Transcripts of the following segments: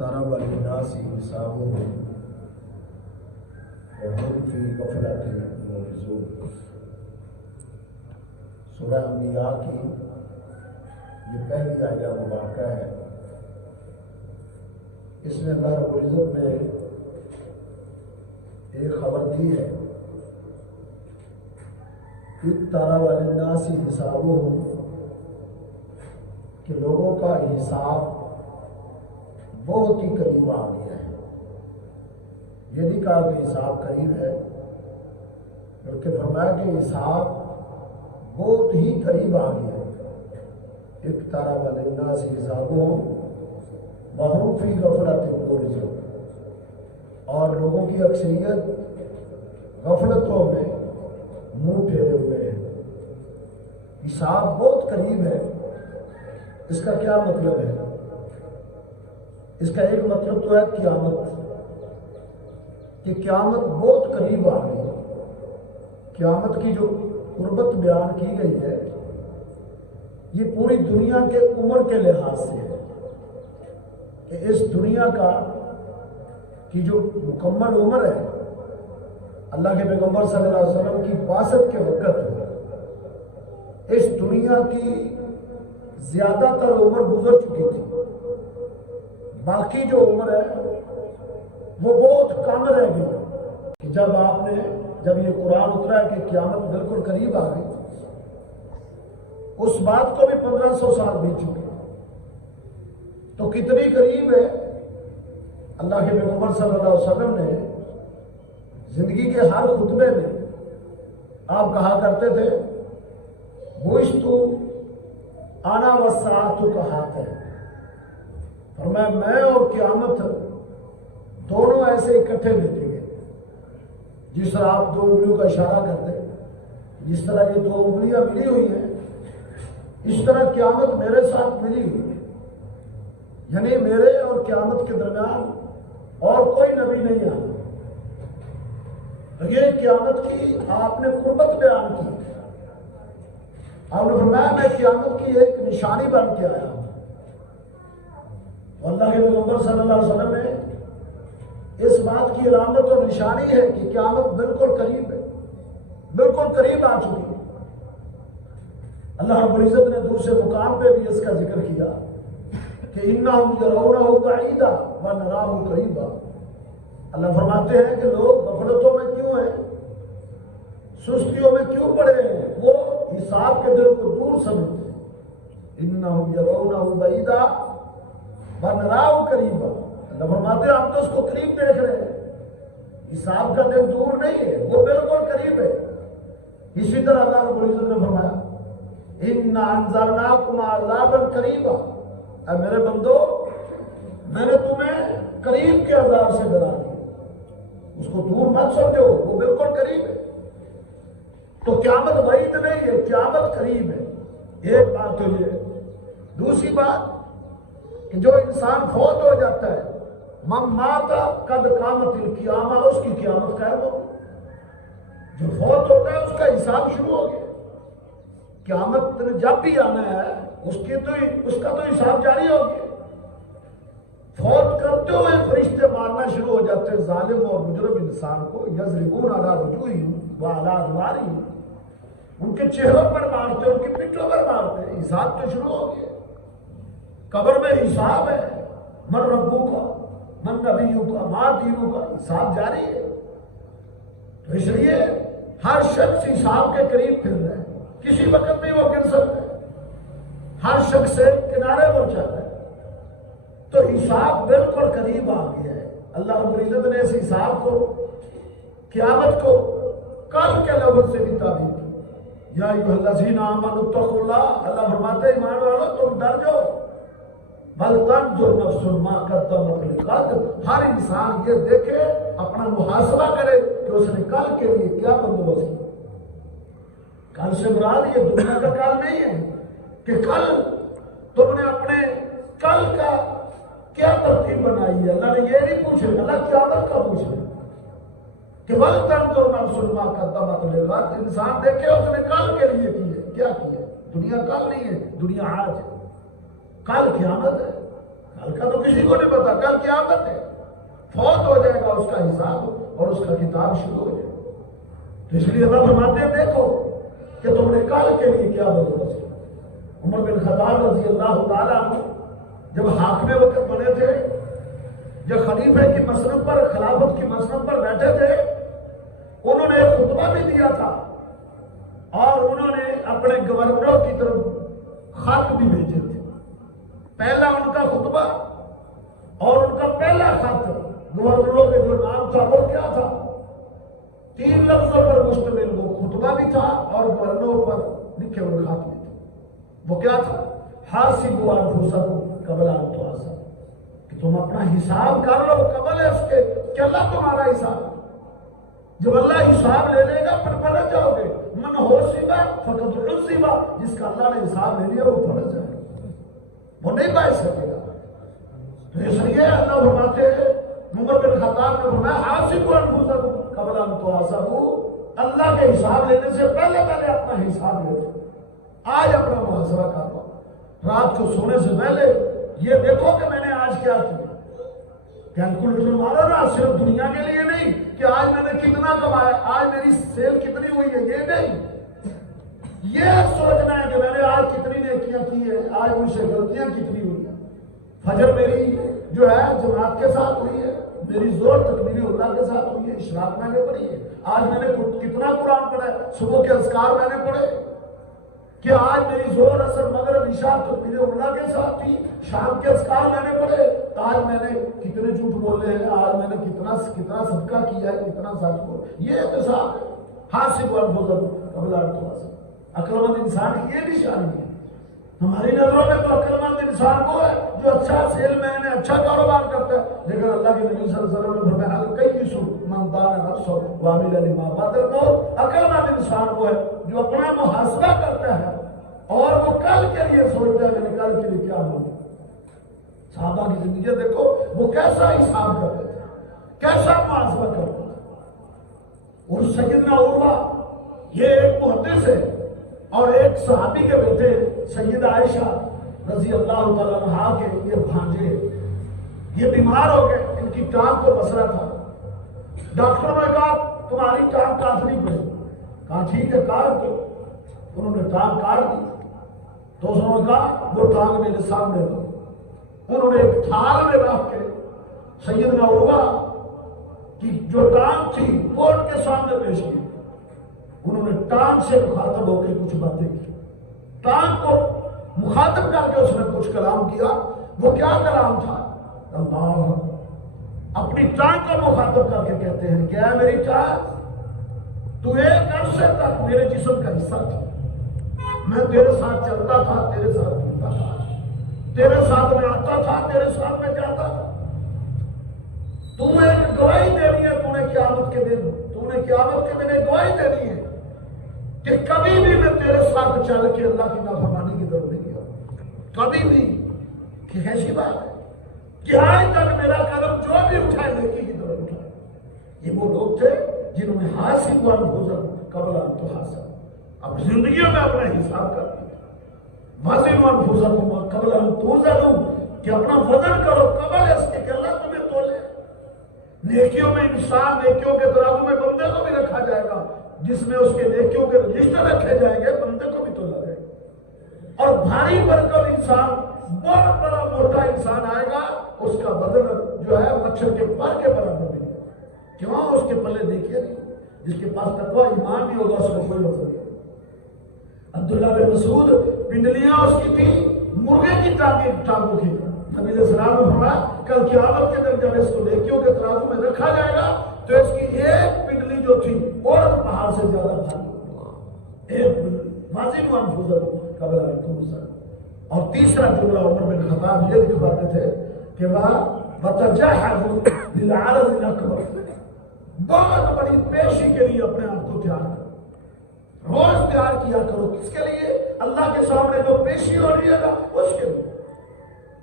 اقترب للناس حسابهم وهم فی غفلۃ معرضون۔ سورہ انبیاء کی یہ پہلی آیہ مبارکہ ہے۔ اس میں اللہ رب العزت نے ایک خبر دی ہے، اقترب للناس حسابهم، کہ لوگوں کا حساب بہت ہی قریب آ گیا ہے۔ یہ نہیں کہا کہ حساب قریب ہے، بلکہ فرمایا کہ حساب بہت ہی قریب آ گیا ہے۔ اقترب للناس حسابهم وهم فی غفلۃ معرضون، اور لوگوں کی اکثریت غفلتوں میں منہ پھیرے ہوئے ہیں۔ حساب بہت قریب ہے، اس کا کیا مطلب ہے؟ اس کا ایک مطلب تو ہے قیامت، کہ قیامت بہت قریب آ گئی۔ قیامت کی جو قربت بیان کی گئی ہے، یہ پوری دنیا کے عمر کے لحاظ سے ہے، کہ اس دنیا کا کی جو مکمل عمر ہے، اللہ کے پیغمبر صلی اللہ علیہ وسلم کی بعثت کے وقت اس دنیا کی زیادہ تر عمر گزر چکی تھی، باقی جو عمر ہے وہ بہت کم رہ گئی۔ جب یہ قرآن اترا ہے کہ قیامت بالکل قریب آ گئی، اس بات کو بھی 1500 سال بیت چکے، تو کتنی قریب ہے؟ اللہ کے پیغمبر صلی اللہ علیہ وسلم نے زندگی کے ہر خطبے میں آپ کہا کرتے تھے، بعثت انا والساعۃ کہاتے ہیں، فرمایا میں اور قیامت دونوں ایسے اکٹھے ملیں گے، جس طرح آپ دو انگلیوں کا اشارہ کرتے ہیں، جس طرح یہ دو انگلیاں ملی ہوئی ہیں، اس طرح قیامت میرے ساتھ ملی ہوئی ہے، یعنی میرے اور قیامت کے درمیان اور کوئی نبی نہیں آنا۔ یہ قیامت کی آپ نے قربت بیان کی، آپ نے فرمایا میں قیامت کی ایک نشانی بن کے آیا ہوں۔ اللہ کے پیغمبر صلی اللہ علیہ وسلم نے اس بات کی علامت اور نشانی ہے کہ قیامت بالکل قریب ہے، بالکل قریب آ چکی ہے۔ اللہ رب العزت نے دوسرے مقام پہ بھی اس کا ذکر کیا کہ انہم یرونہ بعیدا ونراہ قریبا۔ اللہ فرماتے ہیں کہ لوگ غفلتوں میں کیوں ہیں، سستیوں میں کیوں پڑے ہیں، وہ حساب کے دل کو دور سمجھتے ہیں۔ انہم یرونہ بعیدا ونراہ قریبا، اللہ فرماتے ہیں ہم تو اس کو قریب دیکھ رہے ہیں، حساب کا دل دور نہیں ہے، وہ بالکل قریب ہے۔ اسی طرح اللہ رب العزت نے فرمایا انا انذرناکم عذابا قریبا، اے میرے بندو میں نے تمہیں قریب کے عذاب سے ڈرا دیا، اس کو دور مت سمجھو، وہ بالکل قریب ہے۔ تو قیامت بعید نہیں ہے، قیامت قریب ہے۔ ایک بات تو یہ ہے۔ دوسری بات کہ جو انسان فوت ہو جاتا ہے، من مات قد قامت القیامہ، اس کی قیامت قائم ہو گئی۔ جو فوت ہوتا ہے اس کا حساب شروع ہو گیا، قیامت نے جب بھی آنا ہے اس کا تو حساب جاری ہو گیا۔ فوت کرتے ہوئے فرشتے مارنا شروع ہو جاتے ہیں ظالم اور مجرم انسان کو، یضربون علی وجوہہم وعلی ادبارہم، ان کے چہروں پر مارتے، ان کی پیٹھوں پر مارتے، حساب تو شروع ہو گیا۔ قبر میں حساب ہے، من ربک من نبیک ما دینک، حساب جاری ہے۔ تو اس لیے ہر شخص حساب کے قریب پھر رہا ہے، کسی وقت نہیں وہ گر سکتا ہے، ہر شخص سے کنارے ہو جاتا ہے۔ تو حساب بالکل قریب آ گیا ہے۔ اللہ رب العزت نے اس حساب کو، قیامت کو کل کے لفظ سے بھی تعبیر کی، یا ایھا الذین آمنوا اتقوا اللہ، اللہ فرماتے ہیں ایمان والو تم ڈر جاؤ، بل تنظر نفس ما قدمت لغد، ہر انسان یہ دیکھے، اپنا محاسبہ کرے کہ اس نے کل کے لیے کیا بندوبست کیا۔ کل سے مراد یہ دنیا کا کل نہیں ہے کہ کل تم نے اپنے کل کا کیا ترتیب بنائی ہے، اللہ نے یہ نہیں پوچھے، اللہ قیامت کا پوچھ رہے کہ بل تنظر نفس ما قدمت لغد، انسان دیکھے اس نے کل کے لیے کیے کیا کیا۔ دنیا کل نہیں ہے، دنیا آج ہے، کل قیامت ہے، کل کا تو کسی کو نہیں پتا، کل قیامت ہے، فوت ہو جائے گا اس کا حساب اور اس کا کتاب شروع ہو جائے گا۔ تو اس لیے اللہ فرماتے ہیں دیکھو کہ تم نے کل کے لیے کیا بندوبست کیا۔ عمر بن خطاب رضی اللہ تعالیٰ عنہ جب حاکم وقت بنے تھے، جب خلیفہ کی مسند پر، خلافت کی مسند پر بیٹھے تھے، انہوں نے ایک خطبہ بھی دیا تھا اور انہوں نے اپنے گورنروں کی طرف خط بھی بھیجے تھے۔ پہلا ان کا خطبہ اور ان کا پہلا خط گورنروں کے جو نام تھا وہ کیا تھا؟ 3 لفظوں پر مشتمل وہ خطبہ بھی تھا اور گورنروں پر لکھے ہوئے خط بھی تھے۔ وہ کیا تھا؟ حاسبوا انفسکم قبل ان تحاسبوا، کہ تم اپنا حساب کر لو قبل اس کے کہ اللہ تمہارا حساب، جب اللہ حساب لے لے گا پھر پلٹ جاؤ گے۔ من حوسبا فقد حسبا، جس کا اللہ نے حساب لے لیا وہ پلٹ جائے گا، وہ نہیں بچ سکے گا۔ تو اس لیے اللہ فرماتے ہیں، عمر بن خطاب نے فرمایا حاسبوا انفسکم قبل ان تحاسبوا، اللہ کے حساب لینے سے پہلے اپنا حساب لے لو، آج اپنا محاسبہ کر لو۔ رات کو سونے سے پہلے یہ دیکھو کہ میں نے آج کیا کیا، کیلکولیٹر مارو نا، صرف دنیا کے لیے نہیں کہ آج میں نے کتنا کمایا، آج میری سیل کتنی ہوئی ہے، یہ نہیں، یہ سوچنا ہے کہ میں نے آج کتنی نیکیاں کی ہے، آج مجھ سے غلطیاں کتنی ہوئی ہیں۔ فجر میری جو ہے جماعت کے ساتھ ہوئی ہے، میری زور تکبیر اللہ کے ساتھ ہوئی ہے، اشراق میں نے پڑھی ہے، آج میں نے کتنا قرآن پڑھا ہے، صبح کے اذکار میں نے پڑھے کہ آج میری زور اثر مغرب عشاء تکبیر اللہ کے ساتھ تھی، شام کے اذکار میں نے پڑھے، آج میں نے کتنے جھوٹ بولے ہیں، آج میں نے کتنا صدقہ کیا ہے، کتنا سچ بولا، یہ احتساب ہے۔ حاسبوا انفسکم قبل ان تحاسبوا، عقل مند انسان کی یہ نشانی ہے۔ ہماری نظروں میں تو عقل مند انسان وہ ہے جو اچھا سیل مین ہے، اچھا کاروبار کرتا ہے، لیکن اللہ کے نبی صلی اللہ علیہ وسلم نے فرمایا الکیس من دان نفسہ وعمل لما بعد الموت، عقل مند انسان وہ ہے جو اپنا محاسبہ کرتا ہے اور وہ کل کے لیے سوچتا ہے کہ کل کے لیے کیا ہوگا۔ صحابہ کی زندگی دیکھو، وہ کیسا حساب کرتے تھے، کیسا محاسبہ کرتے تھے۔ اور سیدنا عروہ یہ ایک محدث ہے اور ایک صحابی کے بیٹے سیدہ عائشہ رضی اللہ تعالیٰ عنہا کے یہ بھانجے، یہ بیمار ہو گئے، ان کی ٹانگ کو مسئلہ تھا، ڈاکٹروں نے کہا تمہاری ٹانگ کاٹنی پڑے، کہا ٹھیک ہے کاٹ دو، انہوں نے ٹانگ کاٹ دی، تو انہوں نے کہا وہ ٹانگ میرے سامنے دو، انہوں نے ایک تھال میں رکھ کے سیدنا عروہ کی جو ٹانگ تھی وہ ان کے سامنے پیش کی، انہوں نے ٹانگ سے مخاطب ہو کے کچھ باتیں کی، ٹانگ کو مخاطب کر کے اس نے کچھ کلام کیا، وہ کیا کلام تھا؟ اللہ اپنی ٹانگ کو مخاطب کر کے کہتے ہیں کہ اے میری ٹانگ، تو ایک عرصے تک میرے جسم کا حصہ تھی، میں تیرے ساتھ چلتا تھا، تیرے ساتھ پھرتا تھا، تیرے ساتھ میں آتا تھا، تیرے ساتھ میں جاتا تھا، تو ایک گواہی دینی ہے، تو نے قیامت کے دن ایک گواہی دینی ہے کہ کبھی بھی میں تیرے ساتھ چل کے اللہ کی نافرمانی کی طرف نہیں گیا، کبھی بھی، کہ ایسی بات ہے کہ آج تک میرا قدم جو بھی اٹھائے نیکی کی طرف اٹھائے۔ یہ وہ لوگ تھے جنہوں نے حاسبوا انفسکم قبل ان تحاسبوا، اب زندگیوں میں اپنا حساب کر دیا، وزنوا انفسکم قبل ان توزنوا، کہ اپنا وزن کرو قبل اس کے کہ اللہ تمہیں تولے۔ نیکیوں میں انسان، نیکیوں کے ترازو میں بندے کو بھی رکھا جائے گا، جس میں اس کے نیکیوں کے رجسٹر رکھے جائیں گے، بندے کو بھی تولا جائے گا، اور بھاری برکت انسان، بہت بڑا موٹا انسان آئے گا، اس کا بدن جو ہے مچھر کے پر کے برابر نہیں، کیوں؟ اس کے پلے دیکھیے نہیں، جس کے پاس تقوی ایمان بھی ہوگا اس کو کوئی وزن نہیں۔ عبداللہ بن مسعود پنڈلیاں اس کی تھی مرغے کی ٹانگوں کی، نبی علیہ السلام نے فرمایا کل قیامت کے دن جب اس کو نیکیوں کے ترازو میں رکھا جائے گا تو اس کی ایک پنڈلی جو تھی اور پہاڑ سے زیادہ بھاری، ایک پنڈلی۔ وزنوا انفسکم قبل ان تحاسبوا۔ اور تیسرا جملہ عمر بن خطاب یہ دکھاتے تھے کہ وَتَجَهَّزُوا لِلْعَرَضِ الْأَكْبَرِ، بہت بڑی پیشی کے لیے اپنے آپ کو تیار کرو، روز تیار کیا کرو، کس کے لیے؟ اللہ کے سامنے جو پیشی ہو رہی ہے نا اس کے لیے،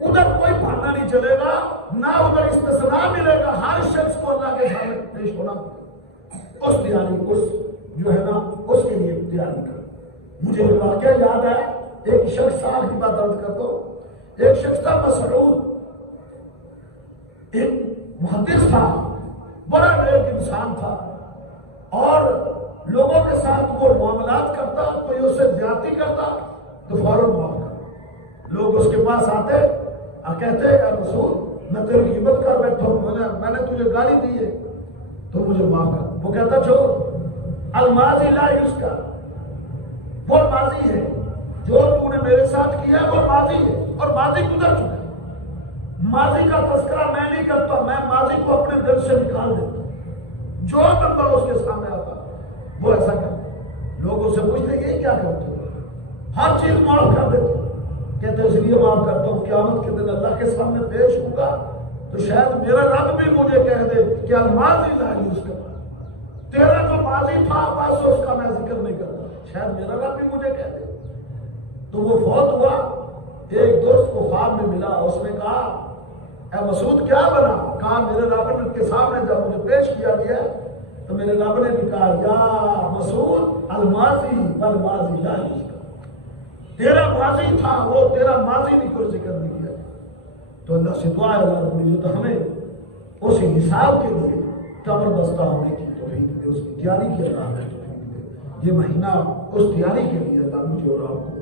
ادھر کوئی بھاگنا نہیں چلے گا، نہ ادھر استثناء ملے گا، ہر شخص کو اللہ کے سامنے پیش ہونا، اس تیاری، اس جو ہے نا اس کے لیے تیاری کرو۔ مجھے ایک واقعہ یاد ہے، ایک شخص تھا، آخری بات عرض کر دو، ایک شخص تھا مسعود ایک محدث تھا، بڑا نیک انسان تھا، اور لوگوں کے ساتھ وہ معاملات کرتا، کوئی اس سے زیادتی کرتا تو فوراً معاف کرتا۔ لوگ اس کے پاس آتے اور کہتے اے مسعود میں تیری غیبت کر بیٹھا ہوں، میں نے تجھے گالی دی ہے تو مجھے معاف کر۔ وہ کہتا چھوڑ، الماضی لا یذکر، وہ ماضی ہے، جو تو نے میرے ساتھ کیا ہے وہ ماضی ہے اور ماضی گزر چکا ہے۔ ماضی کا تذکرہ میں نہیں کرتا، میں ماضی کو اپنے دل سے نکال دیتا ہوں۔ جو بندہ اس کے سامنے آتا وہ ایسا کرتا۔ لوگ اس سے پوچھتے یہ کیا کرتے ہو؟ ہر چیز معاف کر دیتے، کہتے اس لیے معاف کرتا ہوں قیامت کے دن اللہ کے سامنے پیش ہوں گا تو شاید میرا رب بھی مجھے کہہ دے کہ الماضی لا یذکر، تیرا جو ماضی تھا بس اس کا میں ذکر نہیں کرتا، شاید میرا رب بھی مجھے کہہ دے۔ تو وہ فوت ہوا، ایک دوست کو خواب میں ملا، اس نے کہا اے مسعود کیا بنا؟ کہا میرے رب نے کے سامنے جب مجھے پیش کیا گیا تو میرے رب نے بھی کہا یا مسعود الماضی والماضی لا یذکر، تیرا ماضی تھا وہ تیرا ماضی بھی کوئی ذکر نہیں کیا۔ تو اللہ سے دعا ہے اللہ رب العزت ہمیں اس حساب کے لیے کمر بستہ ہونے کی توفیق دے، اس کی تیاری کی اللہ ہمیں توفیق دے۔ یہ مہینہ اس تیاری کے لیے اللہ مجھے اور آپ کو